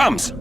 comes!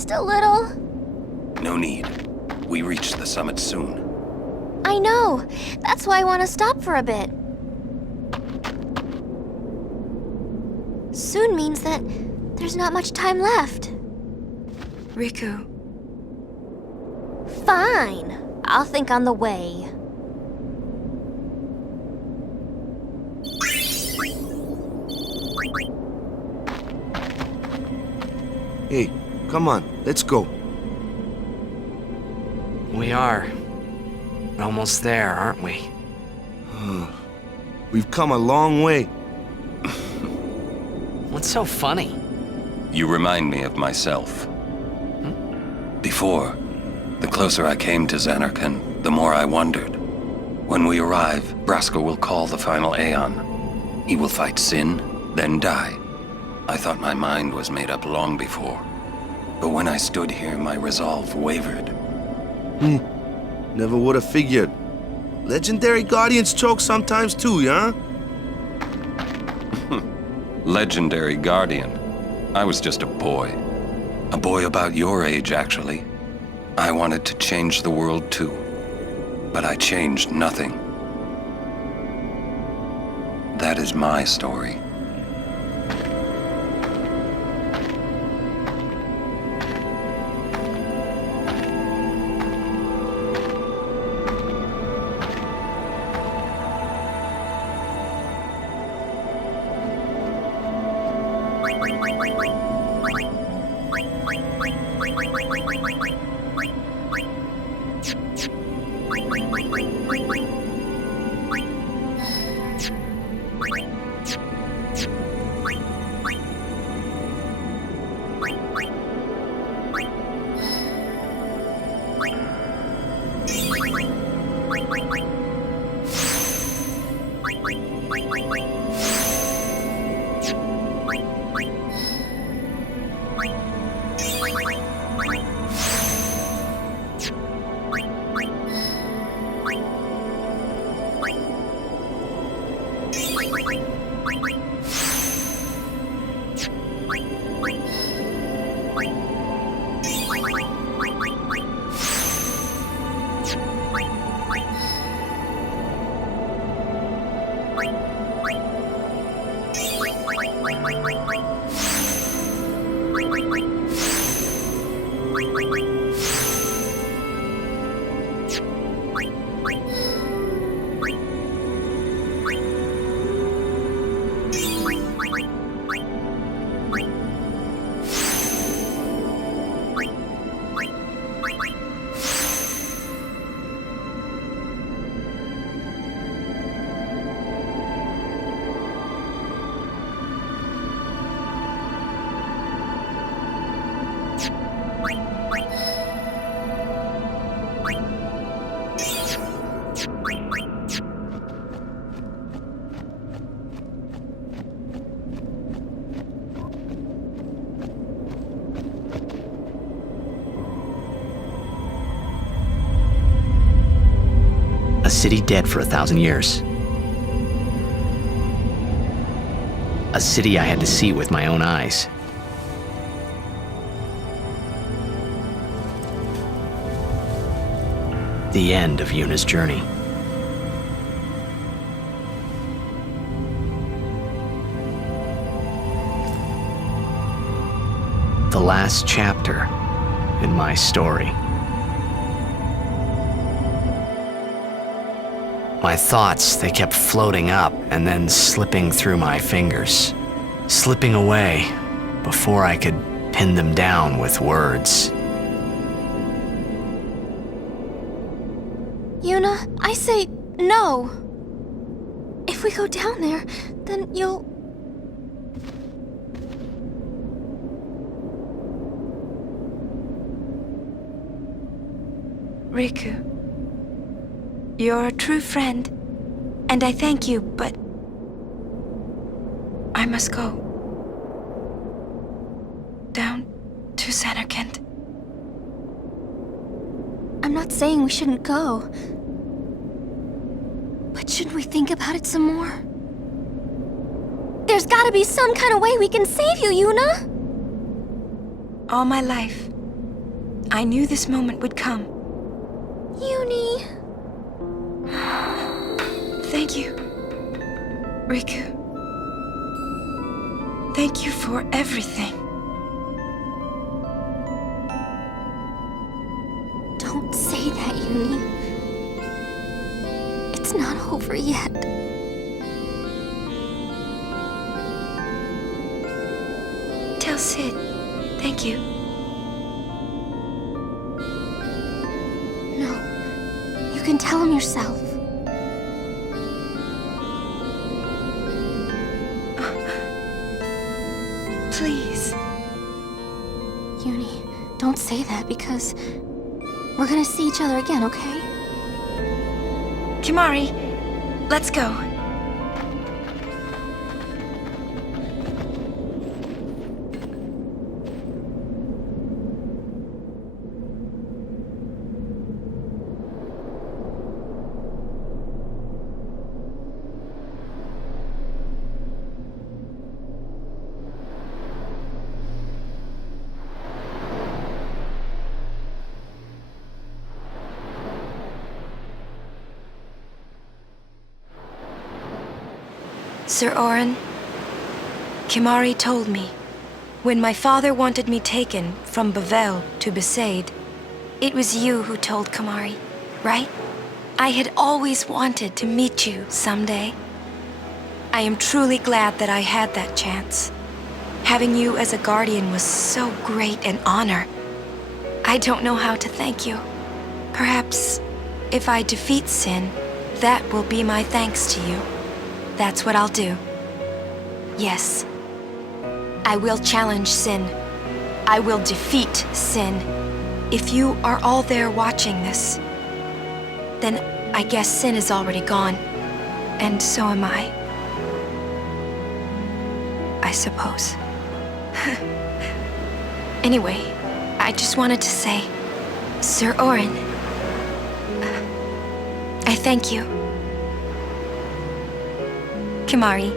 Just a little. No need. We reach the summit soon. I know. That's why I want to stop for a bit. Soon means that there's not much time left. Riku. Fine. I'll think on the way. Hey, come on, let's go. We are. We're almost there, aren't we? We've come a long way. What's so funny? You remind me of myself. Before, the closer I came to Zanarkand, the more I wondered. When we arrive, Braska will call the final Aeon. He will fight Sin, then die. I thought my mind was made up long before. But when I stood here, my resolve wavered. Never would have figured. Legendary Guardians choke sometimes too, yeah? Legendary Guardian. I was just a boy. A boy about your age, actually. I wanted to change the world too. But I changed nothing. That is my story. A city dead for 1,000 years. A city I had to see with my own eyes. The end of Yuna's journey. The last chapter in my story. My thoughts, they kept floating up and then slipping through my fingers, slipping away before I could pin them down with words. Yuna, I say no. If we go down there, then you'll... Riku. You're a true friend, and I thank you, but I must go. Down to Zanarkand. I'm not saying we shouldn't go. But shouldn't we think about it some more? There's gotta be some kind of way we can save you, Yuna! All my life, I knew this moment would come. Uni. Thank you, Riku. Thank you for everything. Don't say that, Uni. It's not over yet. Tell Sid, thank you. No. You can tell him yourself. Please. Uni, don't say that because we're gonna see each other again, okay? Kimari, let's go. Sir Orin, Kimari told me, when my father wanted me taken from Bavel to Besaid, it was you who told Kimari, right? I had always wanted to meet you someday. I am truly glad that I had that chance. Having you as a guardian was so great an honor. I don't know how to thank you. Perhaps, if I defeat Sin, that will be my thanks to you. That's what I'll do. Yes. I will challenge Sin. I will defeat Sin. If you are all there watching this, then I guess Sin is already gone. And so am I. I suppose. Anyway, I just wanted to say, Sir Orin, I thank you. Kimari,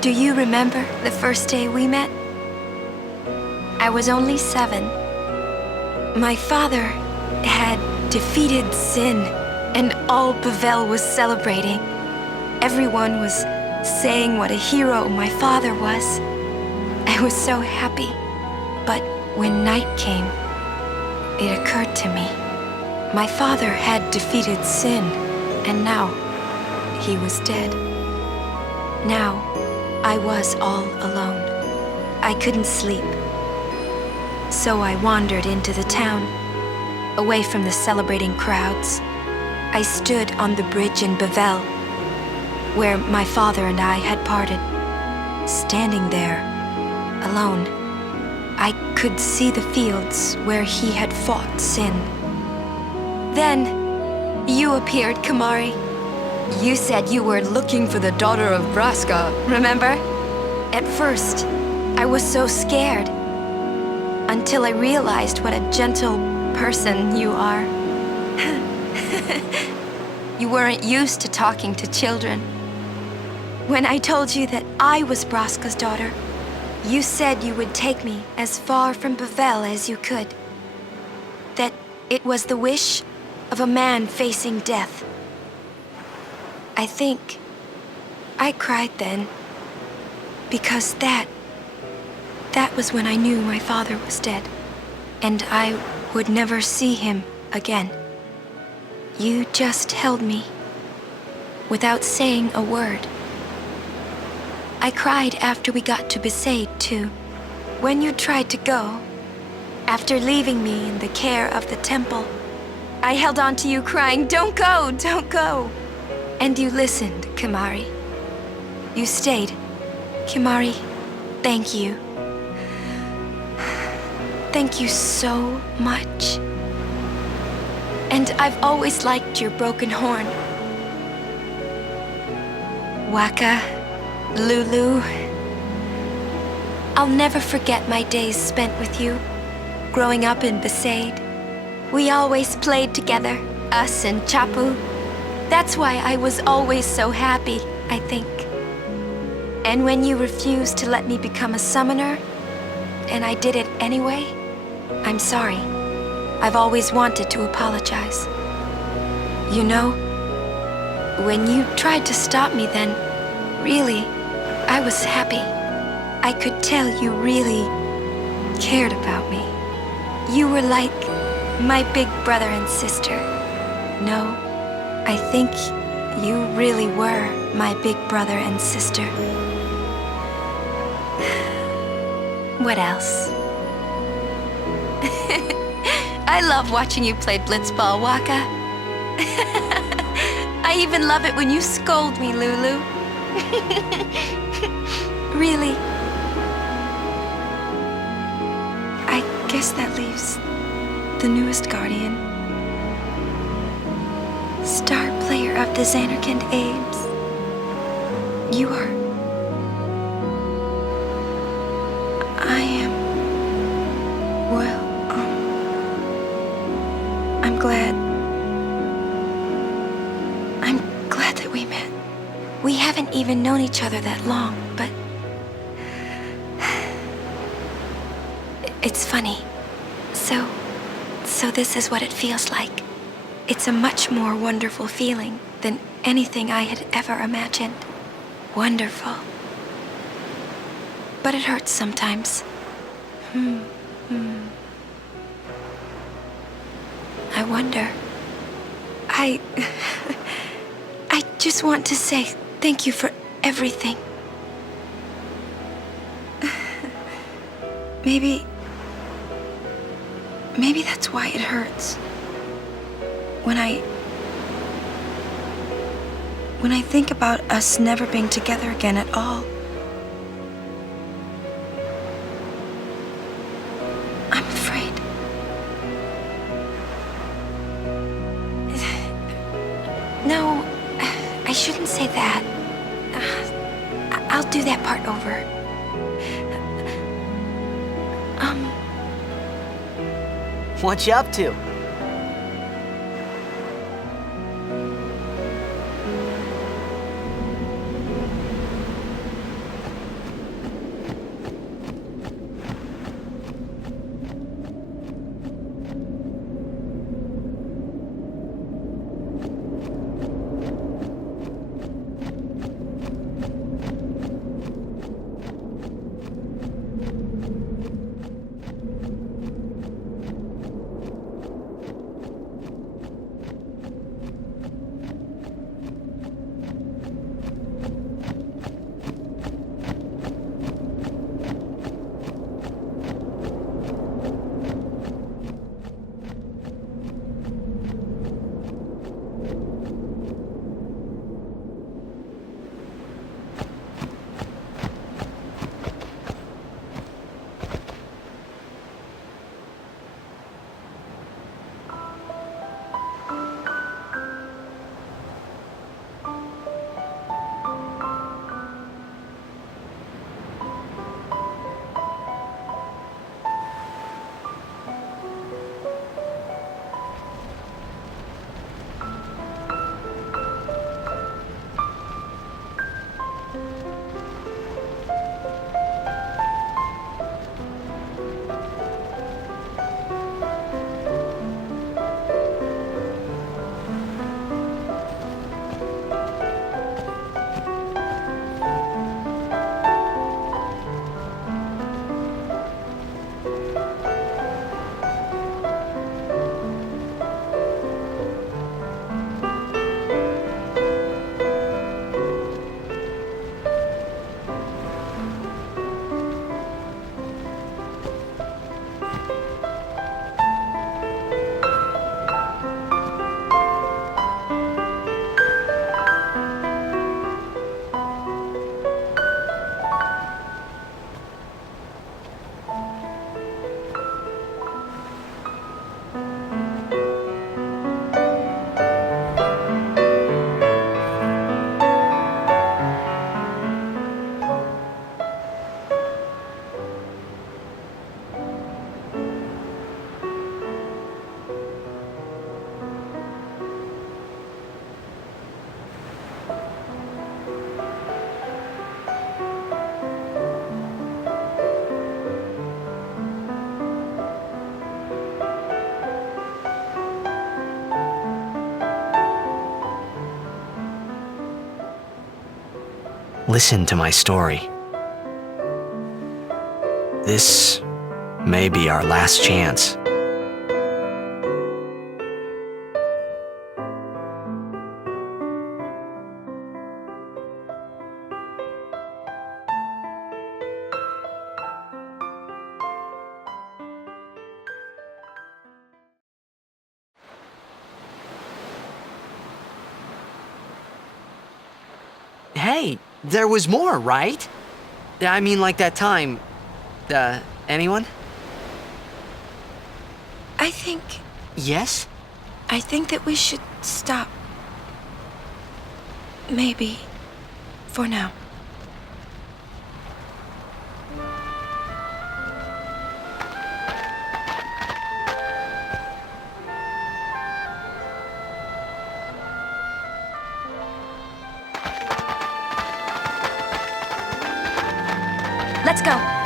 do you remember the first day we met? I was only 7. My father had defeated Sin, and all Bavel was celebrating. Everyone was saying what a hero my father was. I was so happy. But when night came, it occurred to me. My father had defeated Sin, and now he was dead. Now, I was all alone. I couldn't sleep. So I wandered into the town, away from the celebrating crowds. I stood on the bridge in Bavel, where my father and I had parted. Standing there, alone, I could see the fields where he had fought Sin. Then, you appeared, Kimari. You said you were looking for the daughter of Braska, remember? At first, I was so scared. Until I realized what a gentle person you are. You weren't used to talking to children. When I told you that I was Braska's daughter, you said you would take me as far from Bavel as you could. That it was the wish of a man facing death. I think I cried then, because that was when I knew my father was dead, and I would never see him again. You just held me, without saying a word. I cried after we got to Besaid, too. When you tried to go, after leaving me in the care of the temple, I held on to you crying, "Don't go, don't go!" And you listened, Kimari. You stayed. Kimari, thank you. Thank you so much. And I've always liked your broken horn. Waka, Lulu. I'll never forget my days spent with you, growing up in Besaid. We always played together, us and Chapu. That's why I was always so happy, I think. And when you refused to let me become a summoner, and I did it anyway, I'm sorry. I've always wanted to apologize. You know, when you tried to stop me then, really, I was happy. I could tell you really cared about me. You were like my big brother and sister. No, I think you really were my big brother and sister. What else? I love watching you play blitzball, Waka. I even love it when you scold me, Lulu. Really. I guess that leaves the newest Guardian. Star player of the Zanarkand Ames. You are. I am. Well, I'm glad. I'm glad that we met. We haven't even known each other that long, but it's funny. So this is what it feels like. It's a much more wonderful feeling than anything I had ever imagined. Wonderful. But it hurts sometimes. I wonder. I just want to say thank you for everything. Maybe that's why it hurts. When I think about us never being together again at all, I'm afraid. No, I shouldn't say that. I'll do that part over. What you up to? listen to my story. This may be our last chance. Hey, there was more, right? I mean, like that time. Anyone? I think Yes? that we should stop. Maybe. For now. Let's go.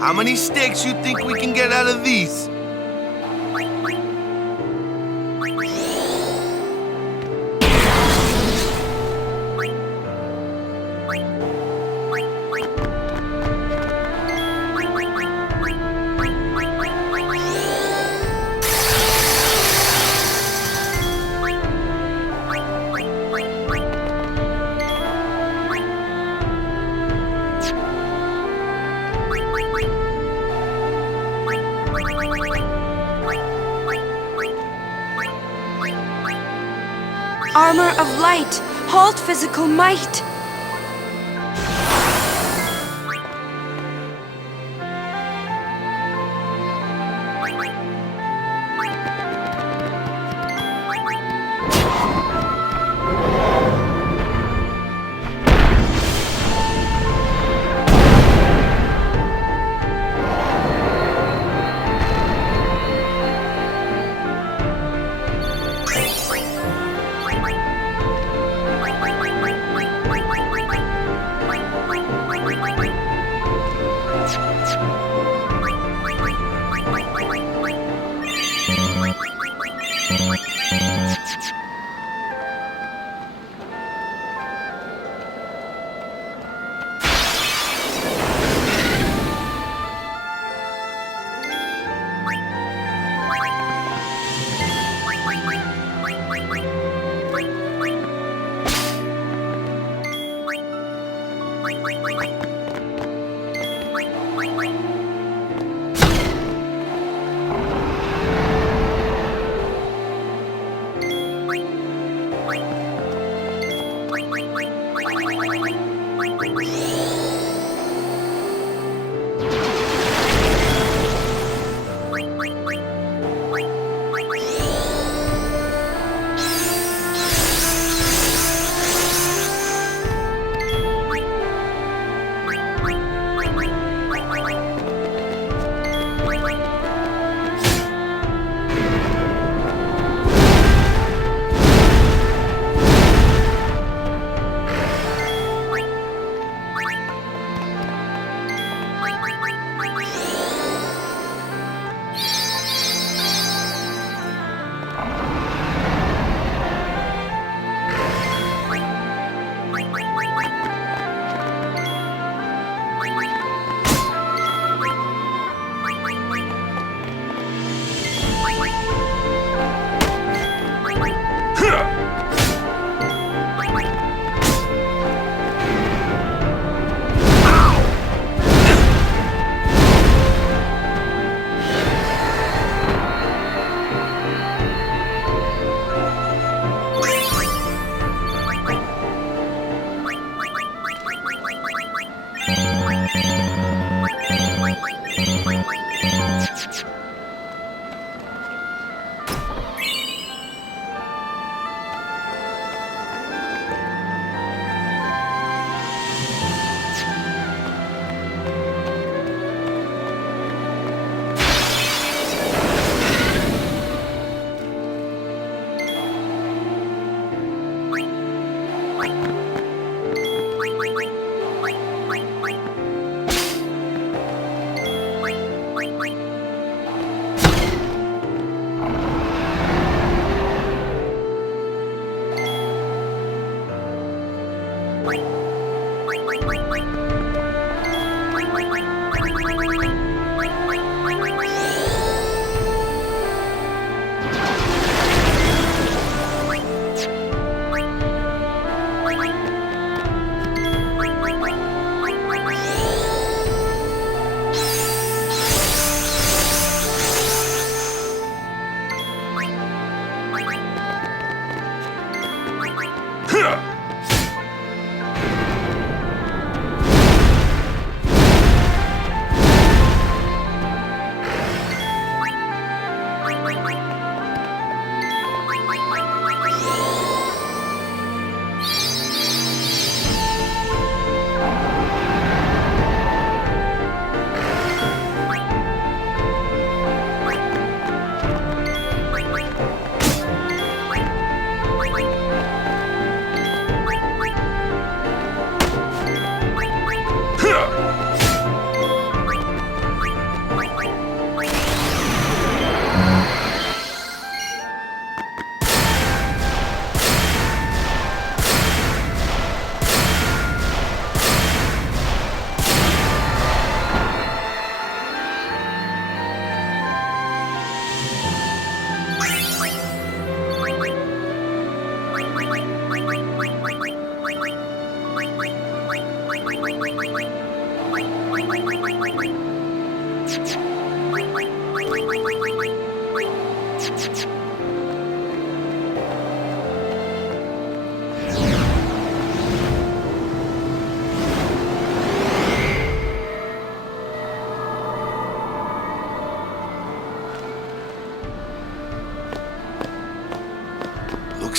How many steaks you think we can get out of these? Armor of light, halt physical might.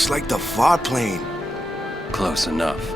Looks like the far plane. Close enough.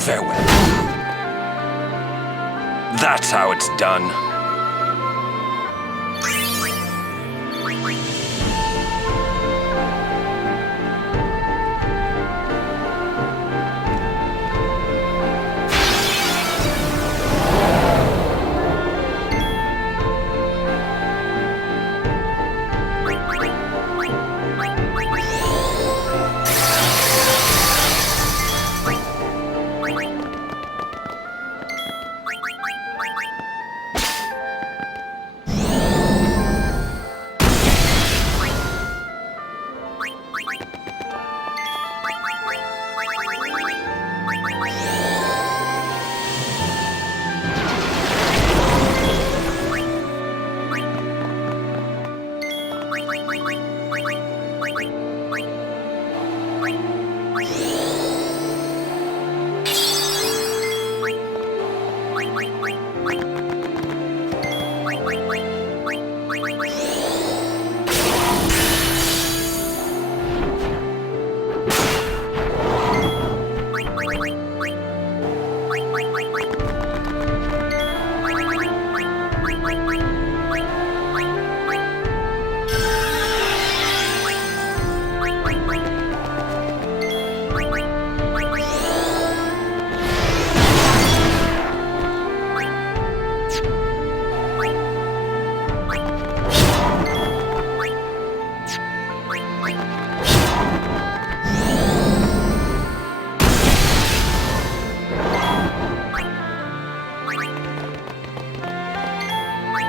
Farewell. That's how it's done.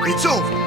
It's over.